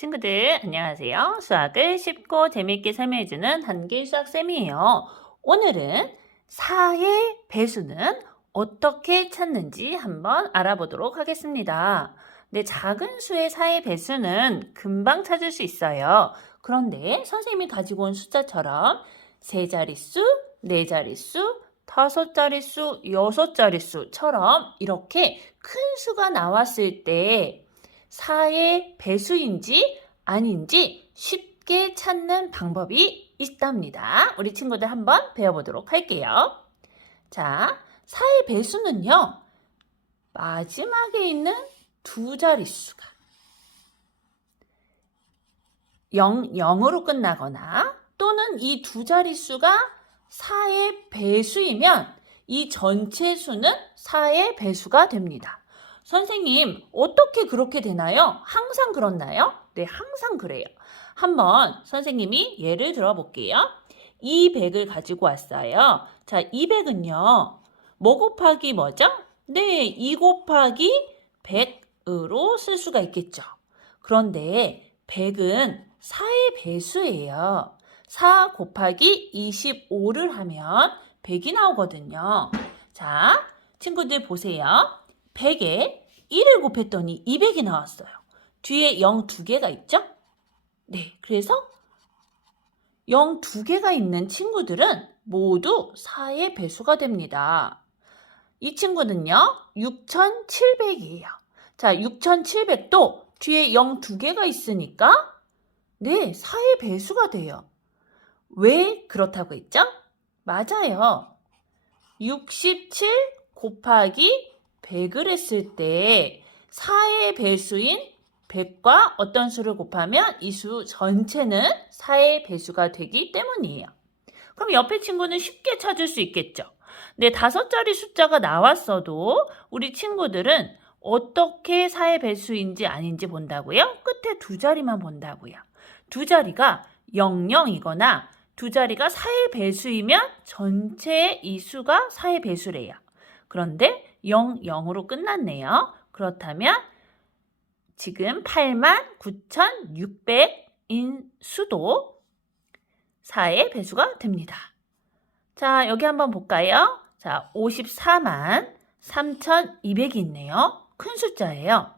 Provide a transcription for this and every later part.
친구들 안녕하세요. 수학을 쉽고 재미있게 설명해주는 한길 수학쌤이에요. 오늘은 4의 배수는 어떻게 찾는지 한번 알아보도록 하겠습니다. 네, 작은 수의 4의 배수는 금방 찾을 수 있어요. 그런데 선생님이 가지고 온 숫자처럼 3자릿수, 4자릿수, 5자릿수, 6자릿수처럼 이렇게 큰 수가 나왔을 때 4의 배수인지 아닌지 쉽게 찾는 방법이 있답니다. 우리 친구들 한번 배워보도록 할게요. 자, 4의 배수는요, 마지막에 있는 두 자릿수가 0으로 끝나거나 또는 이 두 자릿수가 4의 배수이면 이 전체 수는 4의 배수가 됩니다. 선생님, 어떻게 그렇게 되나요? 항상 그렇나요? 네, 항상 그래요. 한번 선생님이 예를 들어 볼게요. 200을 가지고 왔어요. 자, 200은요. 뭐 곱하기 뭐죠? 네, 2 곱하기 100으로 쓸 수가 있겠죠. 그런데 100은 4의 배수예요. 4 곱하기 25를 하면 100이 나오거든요. 자, 친구들 보세요. 100에 1을 곱했더니 200이 나왔어요. 뒤에 0 2개가 있죠? 네, 그래서 0 2개가 있는 친구들은 모두 4의 배수가 됩니다. 이 친구는요, 6700이에요. 자, 6700도 뒤에 0 2개가 있으니까 네, 4의 배수가 돼요. 왜 그렇다고 했죠? 맞아요. 67 곱하기 100을 했을 때 4의 배수인 100과 어떤 수를 곱하면 이 수 전체는 4의 배수가 되기 때문이에요. 그럼 옆에 친구는 쉽게 찾을 수 있겠죠? 네, 5자리 숫자가 나왔어도 우리 친구들은 어떻게 4의 배수인지 아닌지 본다고요? 끝에 두 자리만 본다고요. 두 자리가 00이거나 두 자리가 4의 배수이면 전체의 이 수가 4의 배수래요. 그런데 0으로 끝났네요. 그렇다면 지금 89,600인 수도 4의 배수가 됩니다. 자, 여기 한번 볼까요? 자, 54만 3,200이 있네요. 큰 숫자예요.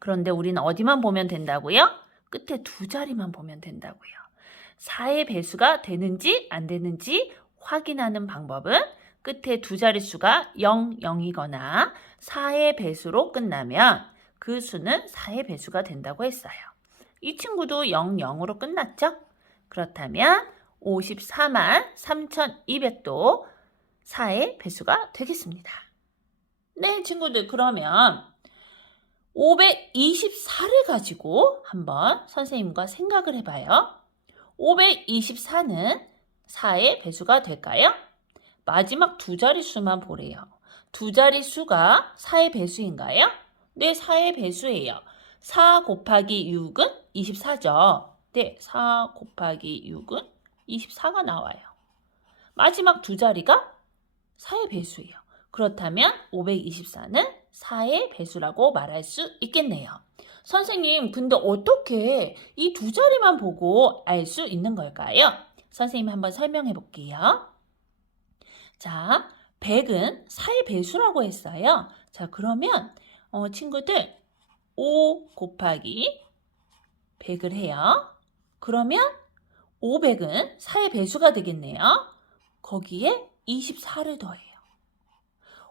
그런데 우리는 어디만 보면 된다고요? 끝에 두 자리만 보면 된다고요. 4의 배수가 되는지 안 되는지 확인하는 방법은 끝에 두 자릿수가 0이거나 4의 배수로 끝나면 그 수는 4의 배수가 된다고 했어요. 이 친구도 0으로 끝났죠? 그렇다면 54만 3,200도 4의 배수가 되겠습니다. 네, 친구들, 그러면 524를 가지고 한번 선생님과 생각을 해봐요. 524는 4의 배수가 될까요? 마지막 두 자릿수만 보래요. 두 자릿수가 4의 배수인가요? 네, 4의 배수예요. 4 곱하기 6은 24죠. 네, 4 곱하기 6은 24가 나와요. 마지막 두 자리가 4의 배수예요. 그렇다면 524는 4의 배수라고 말할 수 있겠네요. 선생님, 근데 어떻게 이 두 자리만 보고 알 수 있는 걸까요? 선생님 한번 설명해 볼게요. 자, 100은 4의 배수라고 했어요. 자, 그러면 친구들 5 곱하기 100을 해요. 그러면 500은 4의 배수가 되겠네요. 거기에 24를 더해요.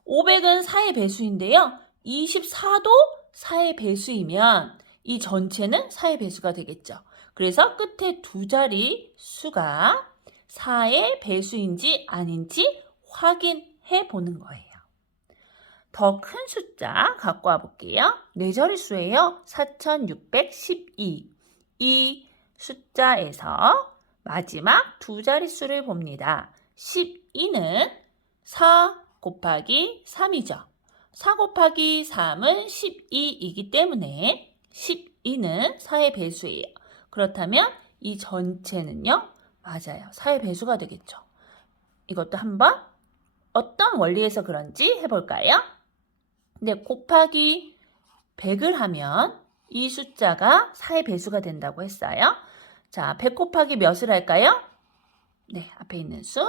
500은 4의 배수인데요. 24도 4의 배수이면 이 전체는 4의 배수가 되겠죠. 그래서 끝에 두 자리 수가 4의 배수인지 아닌지 확인해 보는 거예요. 더 큰 숫자 갖고 와 볼게요. 4자릿수예요. 4,612. 이 숫자에서 마지막 두 자릿수를 봅니다. 12는 4 곱하기 3이죠. 4 곱하기 3은 12이기 때문에 12는 4의 배수예요. 그렇다면 이 전체는요? 맞아요. 4의 배수가 되겠죠. 이것도 한번 어떤 원리에서 그런지 해볼까요? 네, 곱하기 100을 하면 이 숫자가 4의 배수가 된다고 했어요. 자, 100 곱하기 몇을 할까요? 네, 앞에 있는 수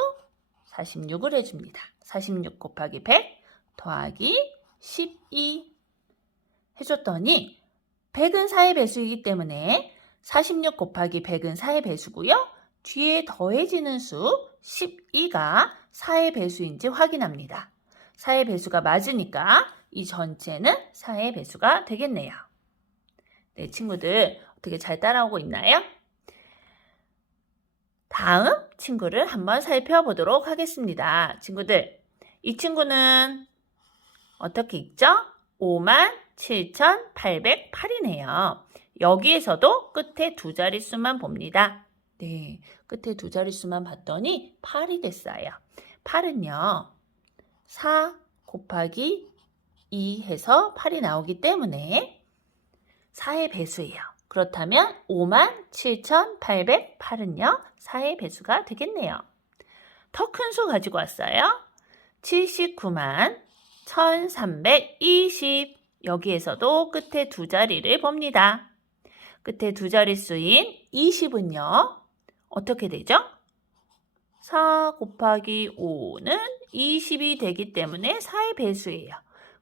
46을 해줍니다. 46 곱하기 100 더하기 12 해줬더니 100은 4의 배수이기 때문에 46 곱하기 100은 4의 배수고요. 뒤에 더해지는 수 12가 4의 배수인지 확인합니다. 4의 배수가 맞으니까 이 전체는 4의 배수가 되겠네요. 네, 친구들 어떻게 잘 따라오고 있나요? 다음 친구를 한번 살펴보도록 하겠습니다. 친구들, 이 친구는 어떻게 읽죠? 57,808이네요. 여기에서도 끝에 두 자릿수만 봅니다. 네, 끝에 두 자릿수만 봤더니 8이 됐어요. 8은요, 4 곱하기 2 해서 8이 나오기 때문에 4의 배수예요. 그렇다면 57,808은요, 4의 배수가 되겠네요. 더 큰 수 가지고 왔어요. 791,320. 여기에서도 끝에 두 자리를 봅니다. 끝에 두 자릿수인 20은요, 어떻게 되죠? 4 곱하기 5는 20이 되기 때문에 4의 배수예요.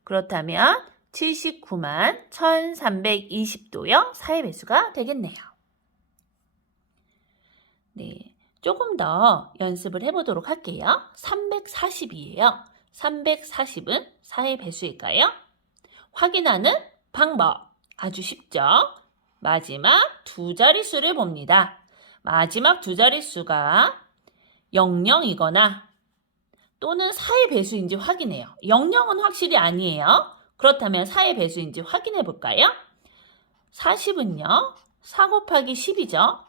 그렇다면 791,320도요, 4의 배수가 되겠네요. 네, 조금 더 연습을 해보도록 할게요. 340이에요. 340은 4의 배수일까요? 확인하는 방법 아주 쉽죠? 마지막 두 자릿수를 봅니다. 마지막 두 자릿수가 00이거나 또는 4의 배수인지 확인해요. 00은 확실히 아니에요. 그렇다면 4의 배수인지 확인해 볼까요? 40은요, 4 곱하기 10이죠.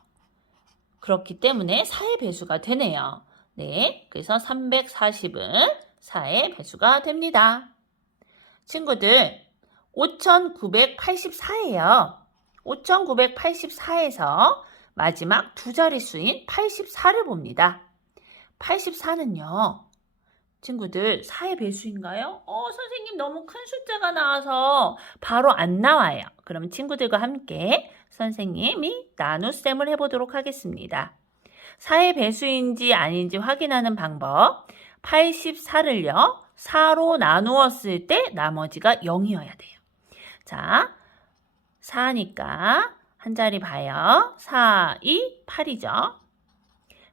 그렇기 때문에 4의 배수가 되네요. 네, 그래서 340은 4의 배수가 됩니다. 친구들, 5984예요. 5984에서 마지막 두 자릿수인 84를 봅니다. 84는요, 친구들 4의 배수인가요? 선생님 너무 큰 숫자가 나와서 바로 안 나와요. 그럼 친구들과 함께 선생님이 나눗셈을 해보도록 하겠습니다. 4의 배수인지 아닌지 확인하는 방법. 84를요, 4로 나누었을 때 나머지가 0이어야 돼요. 자, 4니까 한 자리 봐요. 4, 2, 8이죠.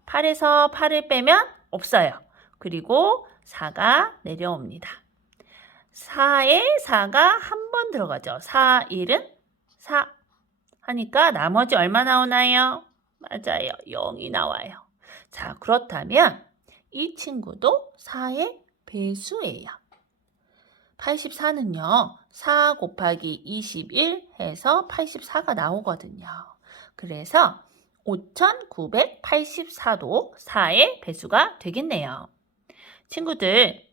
8에서 8을 빼면 없어요. 그리고 4가 내려옵니다. 4에 4가 한 번 들어가죠. 4, 1은 4 하니까 나머지 얼마 나오나요? 맞아요. 0이 나와요. 자, 그렇다면 이 친구도 4의 배수예요. 84는요, 4 곱하기 21 해서 84가 나오거든요. 그래서 5984도 4의 배수가 되겠네요. 친구들,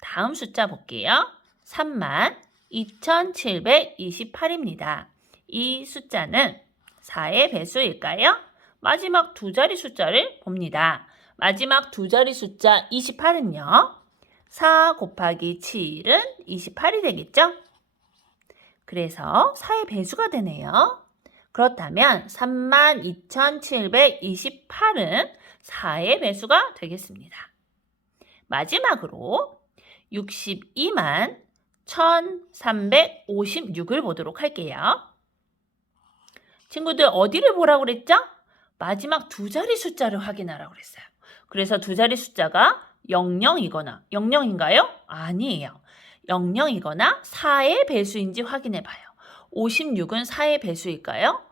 다음 숫자 볼게요. 32,728입니다. 이 숫자는 4의 배수일까요? 마지막 두 자리 숫자를 봅니다. 마지막 두 자리 숫자 28은요. 4 곱하기 7은 28이 되겠죠? 그래서 4의 배수가 되네요. 그렇다면 32,728은 4의 배수가 되겠습니다. 마지막으로 62만 1,356을 보도록 할게요. 친구들 어디를 보라고 그랬죠? 마지막 두 자리 숫자를 확인하라고 그랬어요. 그래서 두 자리 숫자가 00이거나 00인가요? 아니에요. 00이거나 4의 배수인지 확인해 봐요. 56은 4의 배수일까요?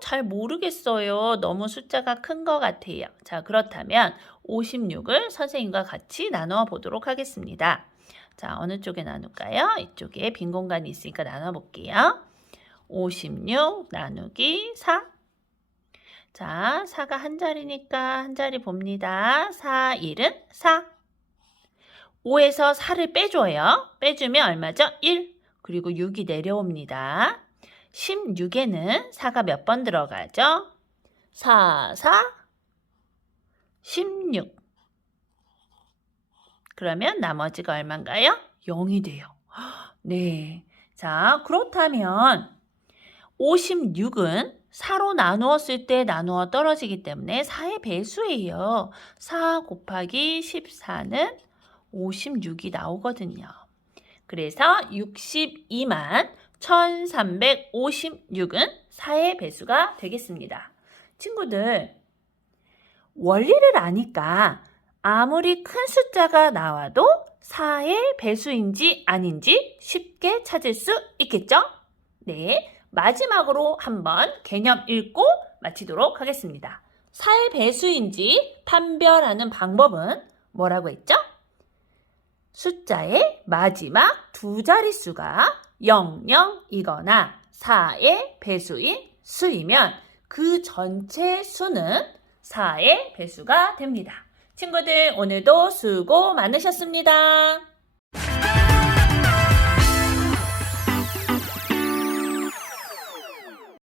잘 모르겠어요. 너무 숫자가 큰 것 같아요. 자, 그렇다면 56을 선생님과 같이 나누어 보도록 하겠습니다. 자, 어느 쪽에 나눌까요? 이쪽에 빈 공간이 있으니까 나눠 볼게요. 56 나누기 4. 자, 4가 한 자리니까 한 자리 봅니다. 4, 1은 4. 5에서 4를 빼줘요. 빼주면 얼마죠? 1. 그리고 6이 내려옵니다. 16에는 4가 몇 번 들어가죠? 4, 4, 16. 그러면 나머지가 얼마인가요? 0이 돼요. 네. 자, 그렇다면 56은 4로 나누었을 때 나누어 떨어지기 때문에 4의 배수예요. 4 곱하기 14는 56이 나오거든요. 그래서 62만 1356은 4의 배수가 되겠습니다. 친구들, 원리를 아니까 아무리 큰 숫자가 나와도 4의 배수인지 아닌지 쉽게 찾을 수 있겠죠? 네, 마지막으로 한번 개념 읽고 마치도록 하겠습니다. 4의 배수인지 판별하는 방법은 뭐라고 했죠? 숫자의 마지막 두 자릿수가 00이거나 4의 배수인 수이면 그 전체 수는 4의 배수가 됩니다. 친구들, 오늘도 수고 많으셨습니다.